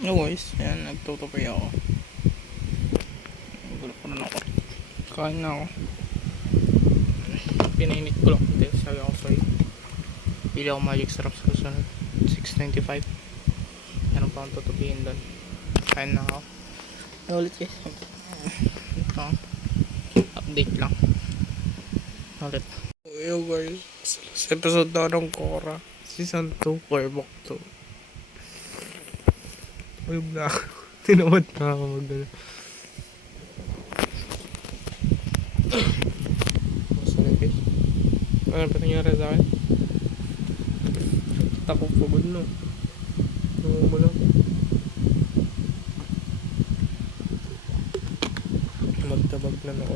No guys, ayan, nagtutupi ako. Gulo ko na ako. Kain na ako. Pinainit ko lang. Hindi, sabi ako sa'yo. Pili ako magic syrup sa susunod. 6.95. Meron pa akong tutupiin doon. Kain na ako. Ay, ulit guys. Ito. Update lang. Ulit. Yo guys. Sa episode na ng Korra. Season 2, Corebook 2. Uyog na ako. Tinamad na ako magdala. Masarap guys. Ano pa nangyari sa akin? Takot pagod no. Namumula. Magtabag na ako.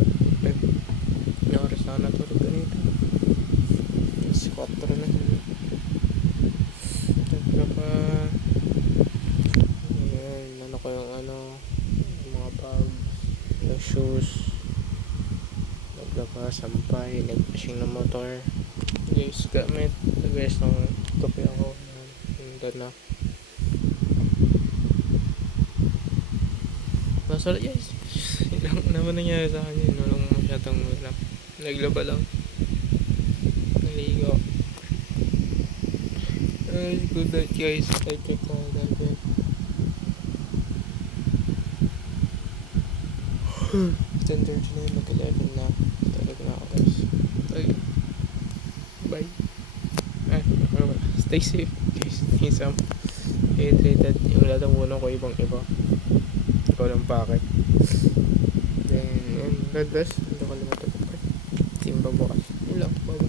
Nangyari sana tulog ganito. 4 na. Nagkapa ano ko yung mga bag, yung shoes, naglaba, sampay, nagpashing ng motor, guys, gamit, guys, ng kape ako, doon na. Masarap guys, ilang naman nangyari sa akin yun, walang masyadong naglaba lang, naligo. Good night guys, I check na natin. 10:39, mag-11 na. Tulog na ako guys. Okay. Bye. Stay safe guys. Stay safe. Hydrated. Yung lalamunan ko ibang iba. Ikaw lang bakit. Then, God bless. Hindi ko limutan ko pa. Timba bukas. Yun lang. Bye.